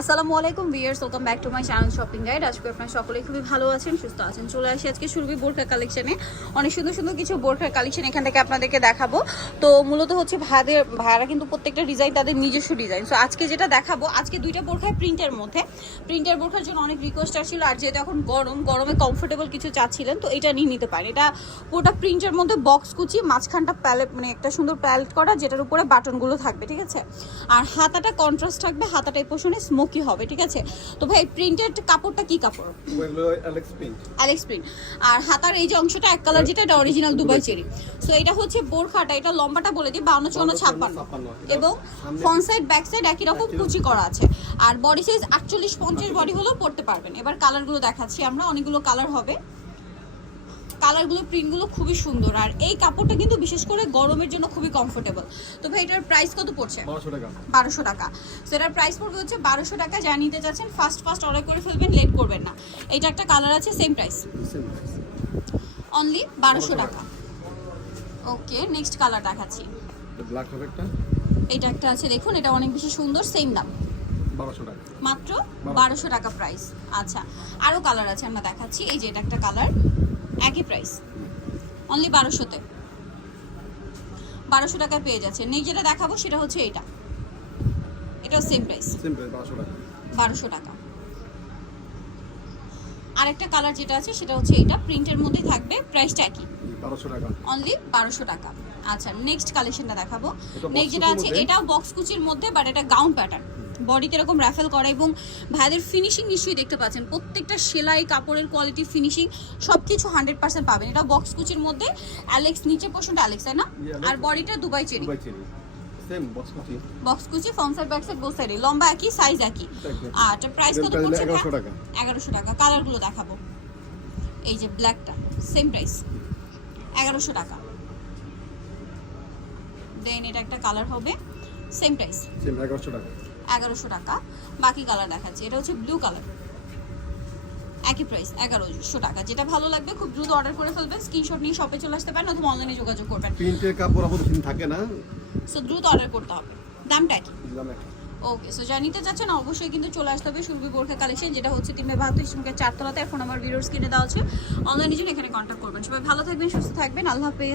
আসসালামু আলাইকুম viewers welcome back to my channel shopping guide আজকে আপনারা সকলেই খুবই ভালো আছেন, সুস্থ আছেন। চলে আসি আজকে সুরভি বোরখা কালেকশনে অনেক সুন্দর সুন্দর কিছু বোরখার কালেকশন এখান থেকে আপনাদেরকে দেখাবো। তো মূলত হচ্ছে ভাইদের ভাইয়ারা কিন্তু প্রত্যেকটা ডিজাইন তাদের নিজস্ব ডিজাইন সো আজকে যেটা দেখাবো, আজকে দুইটা বোরখায় প্রিন্টের মধ্যে। প্রিন্টের বোরখার জন্য অনেক রিকোয়েস্ট আসছিল, আর যেহেতু এখন গরম, গরমে কমফোর্টেবল কিছু চাচ্ছিলেন, তো এটা নিয়ে নিতে পারেন। এটা পুরোটা প্রিন্টের মধ্যে বক্স কুচি, মাঝখানটা প্যালেট মানে একটা সুন্দর প্যালেট করা, যেটার উপরে বাটনগুলো থাকবে, ঠিক আছে? আর হাতাটা কন্ট্রাস্ট থাকবে, হাতাটা এই পোষণে স্মোকি হবে ঠিক আছে? তো ভাই প্রিন্টেড কাপড়টা কি কাপড়? অ্যালেক্স প্রিন্ট অ্যালেক্স প্রিন্ট আর হাতার এই যে অংশটা এক কালার যেটা এটা অরিজিনাল দুবাই চেরি। সো এটা হচ্ছে বোরখাটা এটা লম্বাটা বলে দিই বাউন্ন চুয়ান্ন ছাপ্পান্ন। এবং ফ্রন্ট সাইড ব্যাক সাইড একই রকম কুচি করা আছে। আর বডি সাইজ আটচল্লিশ পঞ্চাশ বডি হলেও পড়তে পারবেন। এবার কালারগুলো দেখাচ্ছি আমরা অনেকগুলো কালার হবে। কালারগুলো প্রিন্টগুলো খুবই সুন্দর। আর এই কাপড়টা কিন্তু বিশেষ করে গরমের জন্য খুবই কমফোর্টেবল তো ভাই এটার প্রাইস কত পড়ছে? বারোশো টাকা। টাকা। সেটার প্রাইস পড়বে হচ্ছে বারোশো টাকা। যা নিতে চাচ্ছেন ফার্স্ট ফার্স্ট অর্ডার করে ফেলবেন লেট করবেন না। এটা একটা কালার আছে সেম প্রাইস অনলি বারোশো টাকা। ওকে নেক্সট কালার দেখাচ্ছি। ব্ল্যাক হবে একটা। এটা একটা আছে দেখুন এটা অনেক বেশি সুন্দর সেম দাম। মাত্র বারোশো টাকা প্রাইস আচ্ছা আরও কালার আছে আমরা দেখাচ্ছি। এই যে এটা একটা কালার একই প্রাইস অনলি বারোশোতে। বারোশো টাকায় পেয়ে যাচ্ছে। নেই যেটা দেখাবো সেটা হচ্ছে এটা। এটাও সেম প্রাইস বারোশো টাকা। আরেকটা কালার যেটা আছে সেটা হচ্ছে এটা। প্রিন্টের মধ্যে থাকবে প্রাইসটা বারোশো টাকা। অনলি বারোশো টাকা। আচ্ছা নেক্সট কালেকশনটা দেখাবো। নেক্সট যেটা আছে এটাও বক্স কুচির মধ্যে বাট এটা গাউন প্যাটার্ন বডিতে এরকম র্যাফেল করা এবং ভাইদের ফিনিশিং নিশ্চয়ই দেখতে পাচ্ছেন। প্রত্যেকটা সেলাই কাপড়ের কোয়ালিটি ফিনিশিং সব কিছু হান্ড্রেড পার্সেন্ট পাবেন। এটা বক্স কুচির মধ্যে অ্যালেক্স নিচে পোর্শনটা অ্যালেক্স তাই না? আর বডিটা Dubai cherry. Dubai cherry. Same box কুচি। বক্স কুচি front side back side both সাইডে লম্বা একই সাইজ একই। আচ্ছা প্রাইস কত পড়ছে এগারোশো টাকা। এগারোশো টাকা। কালারগুলো দেখাবো। এই যে ব্ল্যাকটা সেম প্রাইস এগারোশো টাকা। দেন এটা একটা কালার হবে সেম প্রাইস সেম এগারোশো টাকা। এগারোশো টাকা। বাকি কালার দেখাচ্ছে। এটা হচ্ছে ব্লু কালার একই প্রাইস এগারোশো টাকা। যেটা ভালো লাগবে খুব দ্রুত অর্ডার করে ফেলবেন স্ক্রিনশট নিয়ে শপে চলে আসতে পারেন অথবা অনলাইনে যোগাযোগ করবেন। প্রিন্টের কাপড় আপাতত দিন থাকে না। সো দ্রুত অর্ডার করতে হবে। দামটা কি ওকে সো যা নিতে চাচ্ছেন অবশ্যই কিন্তু চলে আসতে হবে সুরভি বোরখা কালেকশন যেটা হচ্ছে তিনবে বাহাত্তর ইসলামকে চারতলাতে এখন আমার ভিডিওস কিনে দেওয়া আছে। অনলাইনে জন্য এখানে কন্ট্যাক্ট করবেন। সবাই ভালো থাকবেন সুস্থ থাকবেন। আল্লাহ হাফেজ।